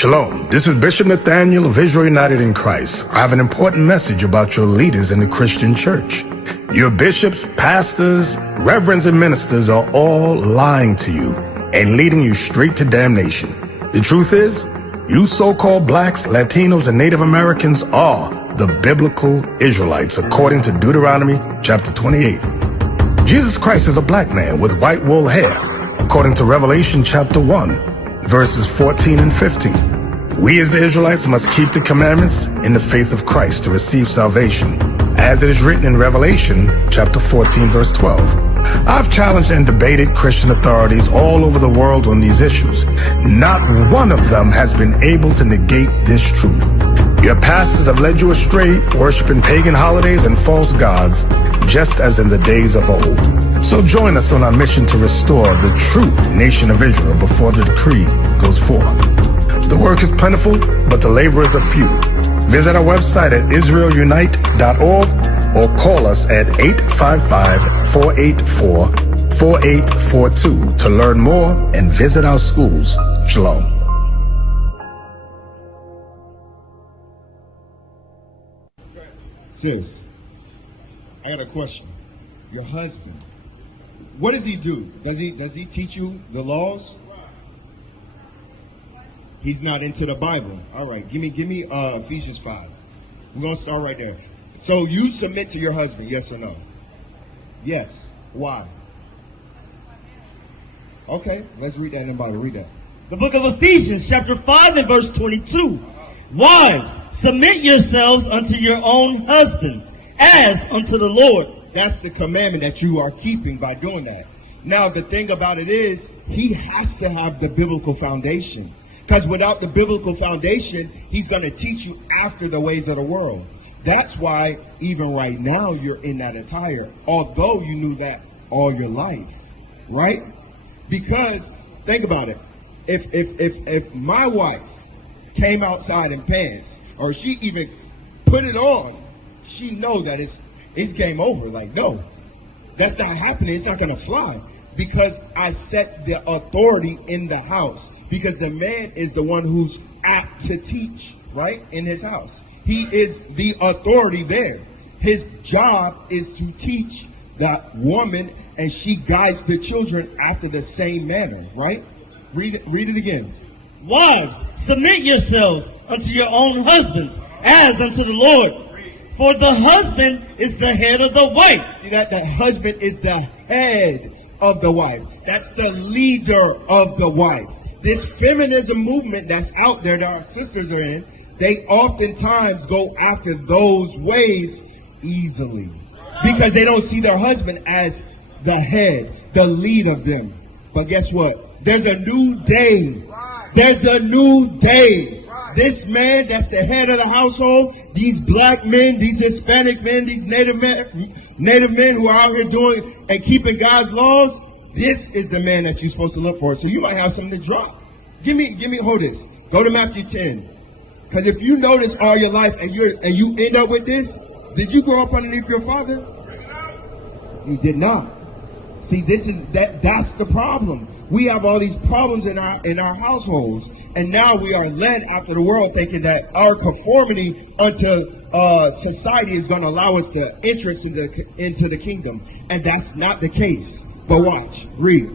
Shalom, this is Bishop Nathaniel of Israel United in Christ. I have an important message about your leaders in the Christian church. Your bishops, pastors, reverends, and ministers are all lying to you and leading you straight to damnation. The truth is, you so-called blacks, Latinos, and Native Americans are the biblical Israelites, according to Deuteronomy chapter 28. Jesus Christ is a black man with white wool hair, according to Revelation chapter 1. Verses 14 and 15. We as the Israelites must keep the commandments in the faith of Christ to receive salvation, as it is written in Revelation chapter 14 verse 12. I've challenged and debated Christian authorities all over the world on these issues. Not one of them has been able to negate this truth. Your pastors have led you astray, worshiping pagan holidays and false gods, just as in the days of old. So join us on our mission to restore the true nation of Israel before the decree goes forth. The work is plentiful, but the laborers are few. Visit our website at israelunite.org or call us at 855-484-4842 to learn more and visit our schools. Shalom. Sis, I got a question. Your husband, what does he do? Does he teach you the laws? He's not into the Bible. All right, give me Ephesians 5. We're gonna start right there. So you submit to your husband, yes or no? Yes. Why? Okay, let's read that in the Bible. Read that. The book of Ephesians, chapter 5 and verse 22. Wives, submit yourselves unto your own husbands, as unto the Lord. That's the commandment that you are keeping by doing that. Now, the thing about it is, he has to have the biblical foundation. Because without the biblical foundation, he's going to teach you after the ways of the world. That's why, even right now, you're in that attire. Although you knew that all your life. Right? Because, think about it. If my wife came outside in pants, or she even put it on, she know that it's game over. Like, no, that's not happening. It's not going to fly, because I set the authority in the house, because the man is the one who's apt to teach, right, in his house. He is the authority there. His job is to teach the woman, and she guides the children after the same manner, right? Read it again. Wives, submit yourselves unto your own husbands, as unto the Lord. For the husband is the head of the wife. See that? The husband is the head of the wife. That's the leader of the wife. This feminism movement that's out there that our sisters are in, they oftentimes go after those ways easily, because they don't see their husband as the head, the lead of them. But guess what? There's a new day. There's a new day. This man that's the head of the household, these black men, these Hispanic men, these native men who are out here doing and keeping God's laws, this is the man that you're supposed to look for. So you might have something to drop. Hold this. Go to Matthew 10. Because if you notice all your life and you end up with this, did you grow up underneath your father? He did not. See, that's the problem. We have all these problems in our households, and now we are led after the world, thinking that our conformity unto society is going to allow us to interest into the kingdom, and that's not the case. But watch, read.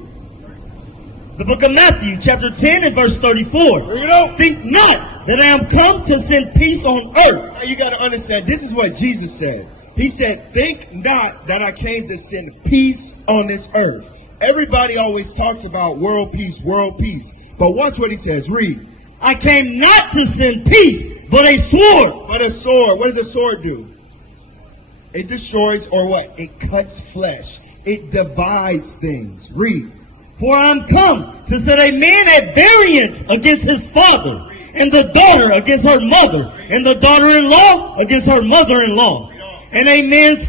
The book of Matthew, chapter 10 and verse 34. Think not that I am come to send peace on earth. Now you got to understand, this is what Jesus said. He said, think not that I came to send peace on this earth. Everybody always talks about world peace, but watch what he says. Read. I came not to send peace, but a sword. But a sword. What does a sword do? It destroys, or what? It cuts flesh. It divides things. Read. For I am come to set a man at variance against his father, and the daughter against her mother, and the daughter-in-law against her mother-in-law. And a man's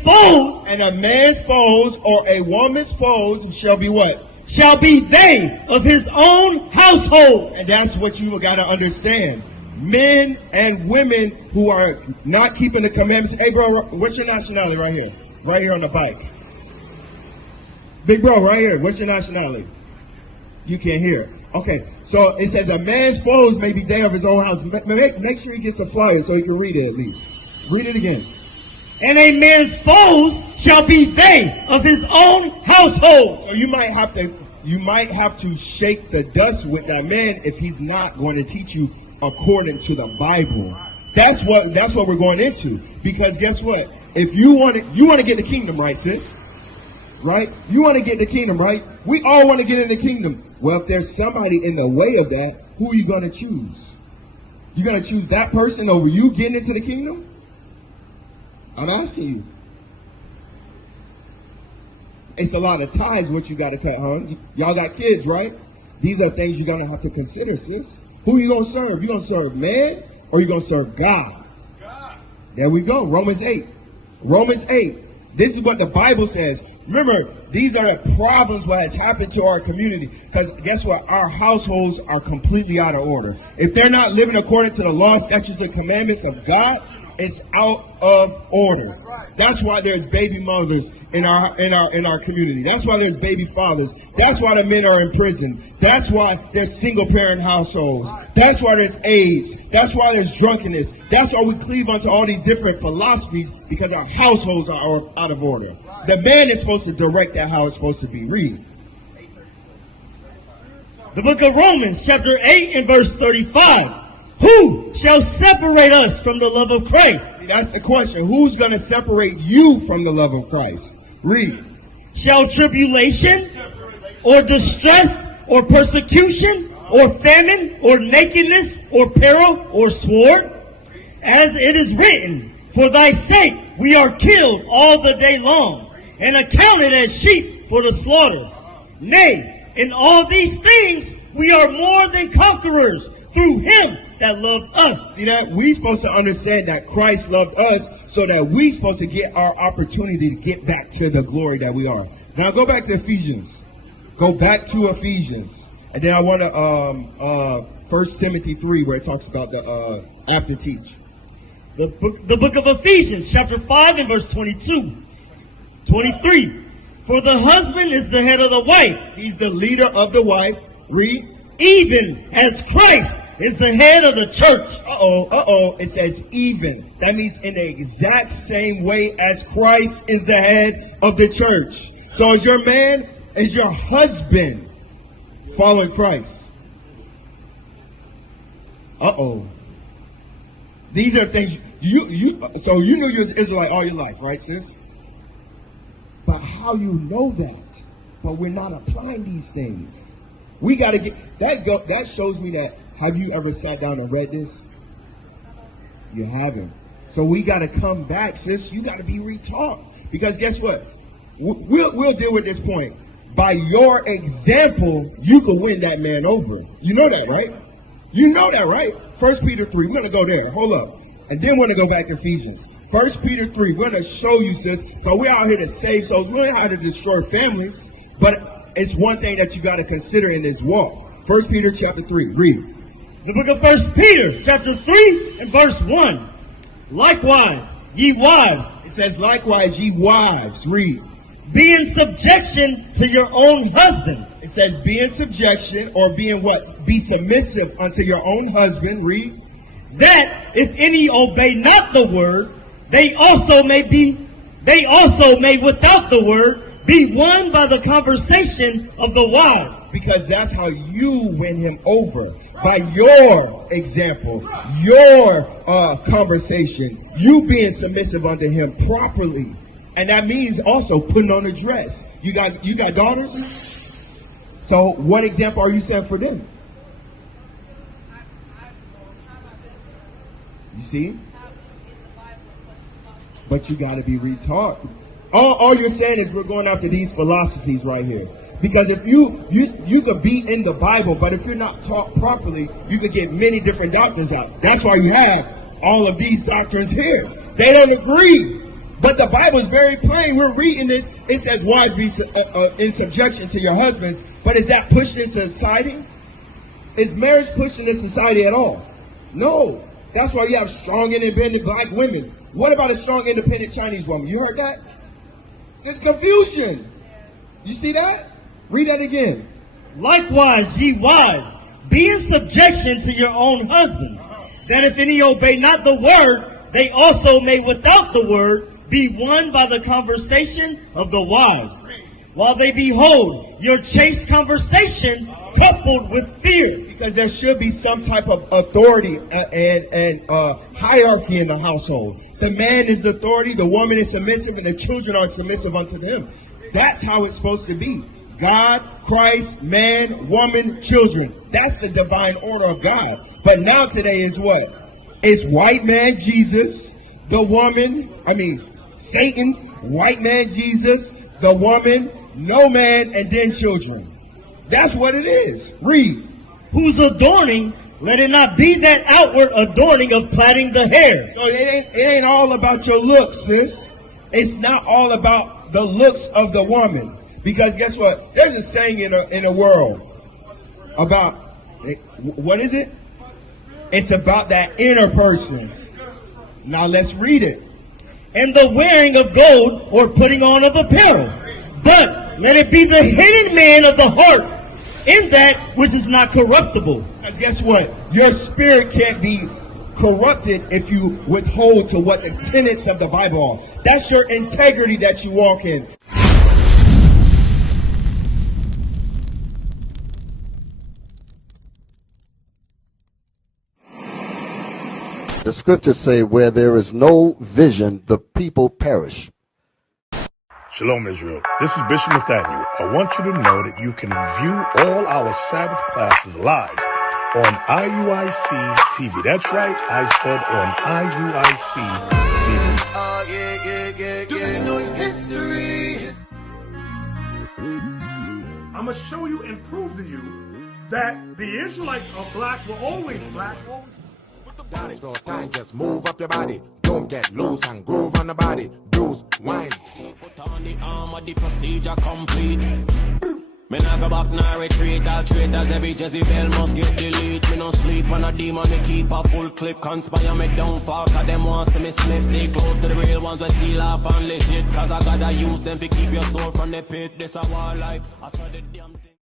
foes, or a woman's foes shall be what? Shall be they of his own household. And that's what you got to understand. Men and women who are not keeping the commandments. Hey, bro, what's your nationality right here? Right here on the bike. Big bro, right here. What's your nationality? You can't hear. Okay, so it says a man's foes may be they of his own house. Make sure he gets a flyer so he can read it at least. Read it again. And a man's foes shall be they of his own household. So you might have to shake the dust with that man if he's not going to teach you according to the Bible. That's what we're going into. Because guess what? If you want to get the kingdom, right, sis? Right? You want to get the kingdom, right? We all want to get in the kingdom. Well, if there's somebody in the way of that, who are you going to choose? You're going to choose that person over you getting into the kingdom? I'm asking you. It's a lot of ties what you got to cut, huh? Y'all got kids, right? These are things you're going to have to consider, sis. Who you going to serve? You going to serve man or you going to serve God? God. There we go. Romans 8. Romans 8. This is what the Bible says. Remember, these are the problems what has happened to our community. Because guess what? Our households are completely out of order. If they're not living according to the law, statutes, and commandments of God, it's out of order. That's why there's baby mothers in our community. That's why there's baby fathers. That's why the men are in prison. That's why there's single parent households. That's why there's AIDS. That's why there's drunkenness. That's why we cleave onto all these different philosophies, because our households are out of order. The man is supposed to direct that how it's supposed to be. Read. The book of Romans, chapter 8 and verse 35. Who shall separate us from the love of Christ? See, that's the question. Who's going to separate you from the love of Christ? Read. Shall tribulation or distress or persecution or famine or nakedness or peril or sword? As it is written, for thy sake we are killed all the day long, and accounted as sheep for the slaughter. Nay, in all these things we are more than conquerors through him that loved us. See that? We supposed to understand that Christ loved us so that we supposed to get our opportunity to get back to the glory that we are. Now go back to Ephesians. Go back to Ephesians. And then I want to 1 Timothy 3 where it talks about the after teach. The book of Ephesians chapter 5 and verse 22. 23. For the husband is the head of the wife. He's the leader of the wife. Read. Even as Christ is the head of the church. It says even. That means in the exact same way as Christ is the head of the church. So is your man, is your husband following Christ? These are things so you knew you was Israelite all your life, right, sis? But how you know that? But we're not applying these things. We got to get that. That shows me that. Have you ever sat down and read this? You haven't. So we got to come back, sis. You got to be retaught. Because guess what? We'll deal with this point. By your example, you can win that man over. You know that, right? You know that, right? 1 Peter 3. We're going to go there. Hold up. And then we're going to go back to Ephesians. 1 Peter 3. We're going to show you, sis. But we're out here to save souls. We don't have to destroy families. But it's one thing that you got to consider in this walk. 1 Peter chapter 3. Read. The book of 1 Peter chapter 3 and verse 1. Likewise, ye wives. It says, likewise, ye wives. Read. Be in subjection to your own husbands. It says, be in subjection, or be in what? Be submissive unto your own husband. Read. That if any obey not the word, they also may without the word be won by the conversation of the wives. Because that's how you win him over. By your example, your conversation, you being submissive unto him properly. And that means also putting on a dress. You got daughters? So what example are you setting for them? You see? But you got to be retaught. All you're saying is we're going after these philosophies right here. Because if you could be in the Bible, but if you're not taught properly, you could get many different doctrines out. That's why you have all of these doctrines here. They don't agree. But the Bible is very plain. We're reading this. It says, wives, be in subjection to your husbands. But is that pushing in society? Is marriage pushing in society at all? No. That's why you have strong, independent black women. What about a strong, independent Chinese woman? You heard that? There's confusion. You see that? Read that again. Likewise, ye wives, be in subjection to your own husbands, that if any obey not the word, they also may without the word be won by the conversation of the wives, while they behold your chaste conversation coupled with fear. Because there should be some type of authority and hierarchy in the household. The man is the authority, the woman is submissive, and the children are submissive unto them. That's how it's supposed to be. God, Christ, man, woman, children. That's the divine order of God. But now today is what? It's white man Jesus, the woman, Satan, white man Jesus, the woman, no man, and then children. That's what it is. Read. Whose adorning, let it not be that outward adorning of plaiting the hair. So it ain't all about your looks, sis. It's not all about the looks of the woman. Because guess what? There's a saying in a world about, what is it? It's about that inner person. Now let's read it. And the wearing of gold or putting on of apparel. But let it be the hidden man of the heart, in that which is not corruptible. Because guess what? Your spirit can't be corrupted if you withhold to what the tenets of the Bible are. That's your integrity that you walk in. The scriptures say, where there is no vision, the people perish. Shalom, Israel. This is Bishop Nathaniel. I want you to know that you can view all our Sabbath classes live on IUIC TV. That's right, I said on IUIC TV. Do you know history? I'm going to show you and prove to you that the Israelites are black, were always black. Dance for time, just move up your body. Don't get loose and groove on the body. Bruise, wine. Put on the armor, the procedure complete. Me nah go back, nah retreat. All traitors, every Jezebel must get delete. Me no sleep on a demon, me keep a full clip. Conspire me downfall, cause them want to me sniff. Stay close to the real ones, we seal off and legit. Cause I gotta use them to keep your soul from the pit. This a war life, I swear the damn thing.